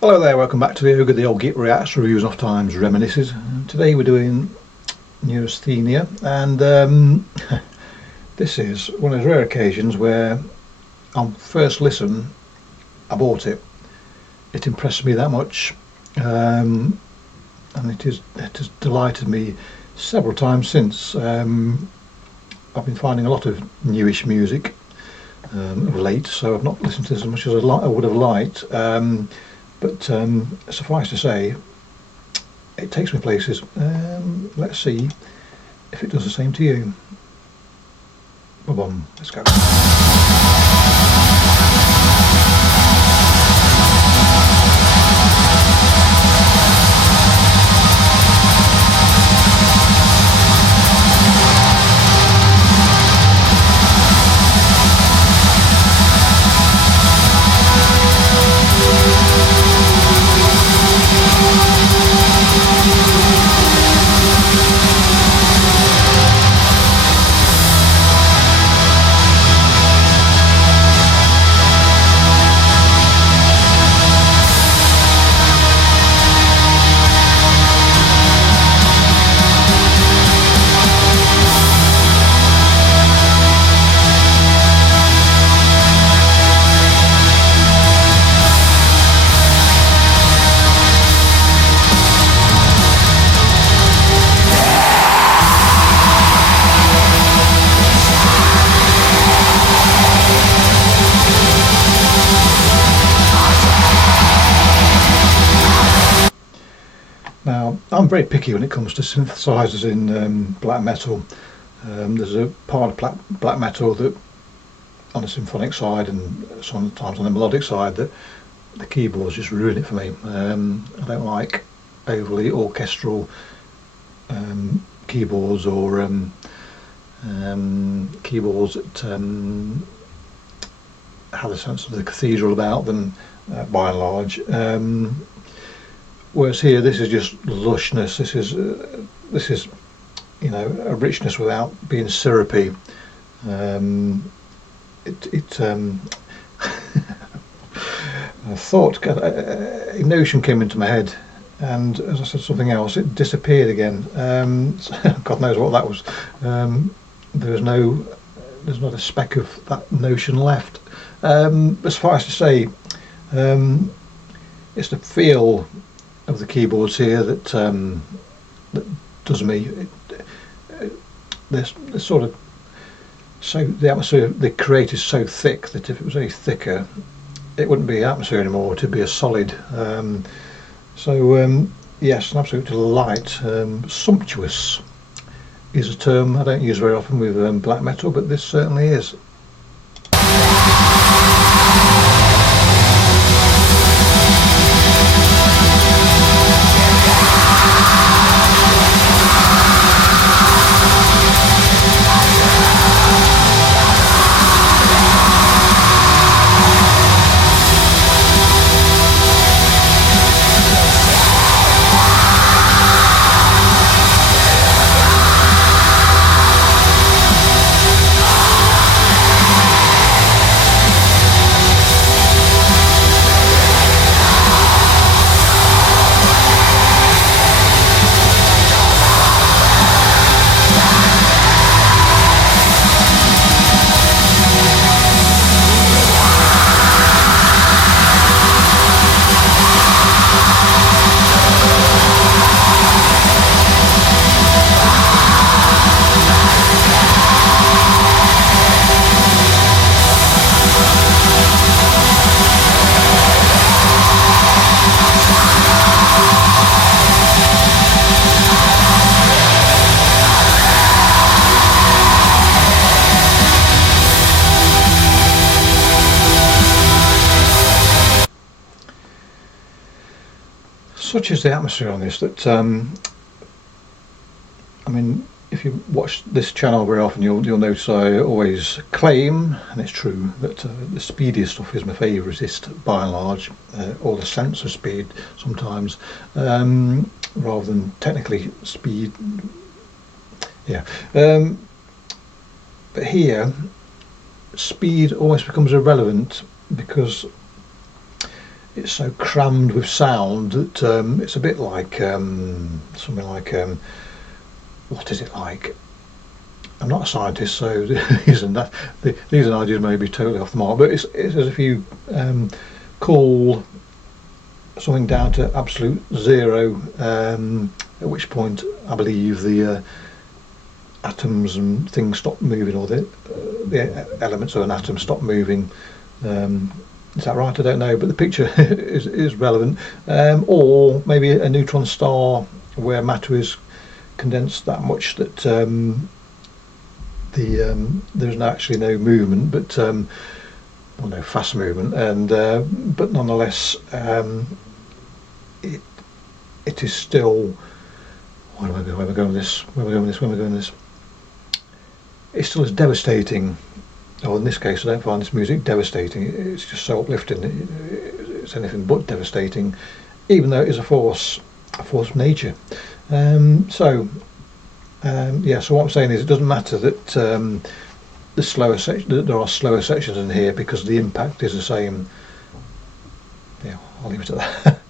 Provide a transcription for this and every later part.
Hello there, welcome back to the Ogre, the old Git Reacts, Reviews and Off Times Reminisces. Today we're doing Neurasthenia, and this is one of those rare occasions where on first listen I bought it. It impressed me that much, and it has delighted me several times since. I've been finding a lot of newish music of late, so I've not listened to this as much as I would have liked. But suffice to say, it takes me places. Let's see if it does the same to you. Boom, let's go. Now, I'm very picky when it comes to synthesizers in black metal. There's a part of black metal that, on the symphonic side and sometimes on the melodic side, that the keyboards just ruin it for me. I don't like overly orchestral keyboards or keyboards that have a sense of the cathedral about them, by and large. Whereas here, this is just lushness. This is, you know, a richness without being syrupy. A thought, a notion came into my head, and as I said something else, it disappeared again. God knows what that was. There's not a speck of that notion left. But suffice to say, it's the feel of the keyboards here that that does me. This sort of, so the atmosphere they create is so thick that if it was any thicker, it wouldn't be atmosphere anymore. It'd be a solid. Yes, an absolute delight. Sumptuous is a term I don't use very often with black metal, but this certainly is. Such is the atmosphere on this that I mean, if you watch this channel very often, you'll notice I always claim, and it's true, that the speediest stuff is my favouriteest by and large, or the sense of speed sometimes, rather than technically speed. Yeah, but here speed almost becomes irrelevant because it's so crammed with sound that it's a bit like something like what is it like? I'm not a scientist, so these analogies may be totally off the mark, but it's as if you cool something down to absolute zero, at which point I believe the atoms and things stop moving, or the elements of an atom stop moving. Is that right? I don't know, but the picture is relevant. Or maybe a neutron star where matter is condensed that much that there's actually no movement, but well, no fast movement, and but nonetheless it is still. Where am I going with this? It's still as devastating. Or in this case, I don't find this music devastating. It's just so uplifting. It's anything but devastating, even though it is a force of nature. So what I'm saying is, it doesn't matter that that there are slower sections in here, because the impact is the same. Yeah, I'll leave it at that.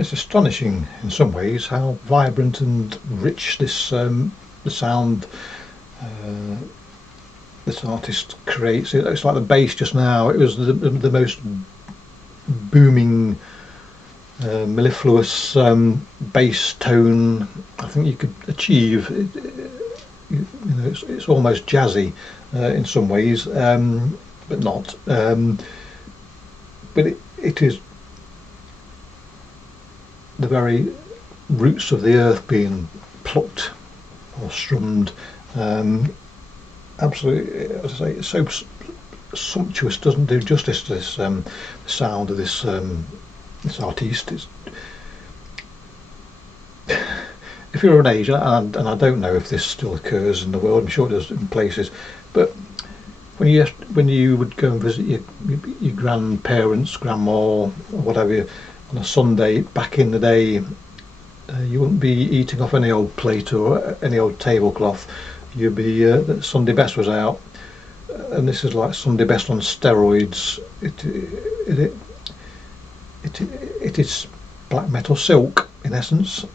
It's astonishing in some ways how vibrant and rich this the sound this artist creates. It's like the bass just now. It was the most booming, mellifluous bass tone I think you could achieve. It's almost jazzy in some ways, but not. But it is the very roots of the earth being plucked or strummed. Absolutely, as I say, it's so sumptuous, doesn't do justice to this sound of this this artiste. It's, if you're an age, and I don't know if this still occurs in the world, I'm sure it does in places, but when you would go and visit your grandparents, grandma, or whatever, on a Sunday back in the day, you wouldn't be eating off any old plate or any old tablecloth. You'd be Sunday best was out, and this is like Sunday best on steroids. It is black metal silk in essence.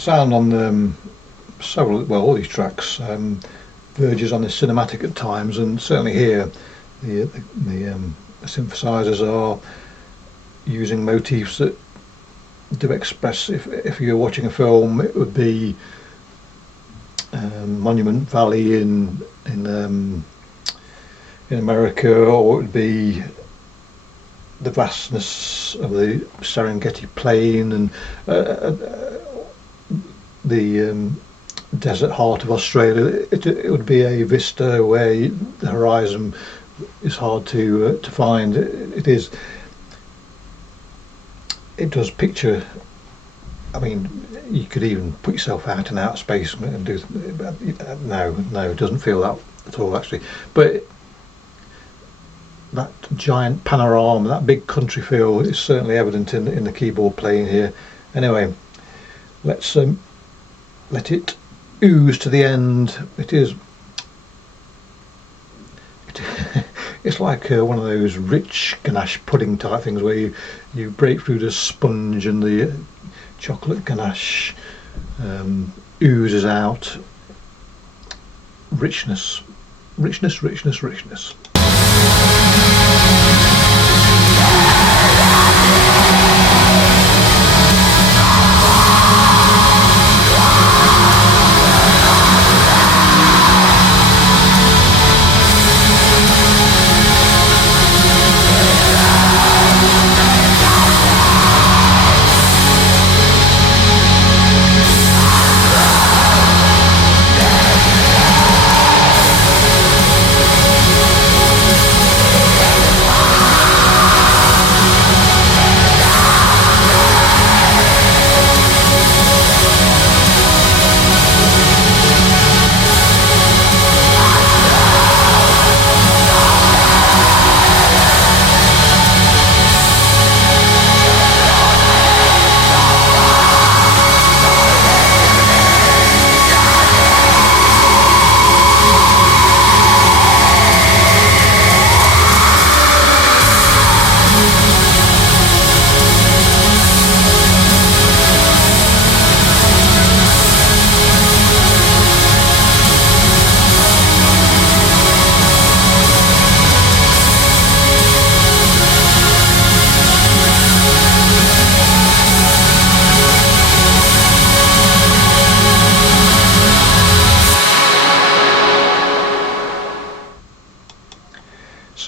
sound on several, well, all these tracks verges on the cinematic at times, and certainly here the synthesizers are using motifs that do express. If you're watching a film, it would be Monument Valley in America, or it would be the vastness of the Serengeti Plain and the desert heart of Australia. It would be a vista where the horizon is hard to find. It does picture. I mean, you could even put yourself out in outer space and do. No, it doesn't feel that at all, actually. But that giant panorama, that big country feel, is certainly evident in the keyboard playing here. Anyway, let's let it ooze to the end. It's like one of those rich ganache pudding type things where you break through the sponge and the chocolate ganache oozes out. Richness.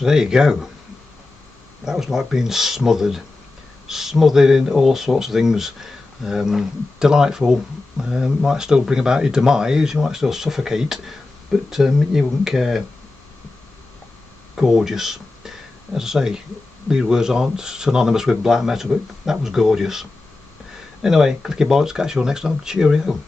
So there you go. That was like being smothered in all sorts of things. Delightful. Might still bring about your demise, you might still suffocate, but you wouldn't care. Gorgeous. As I say, these words aren't synonymous with black metal, but that was gorgeous. Anyway, clicky bollocks, catch you all next time. Cheerio.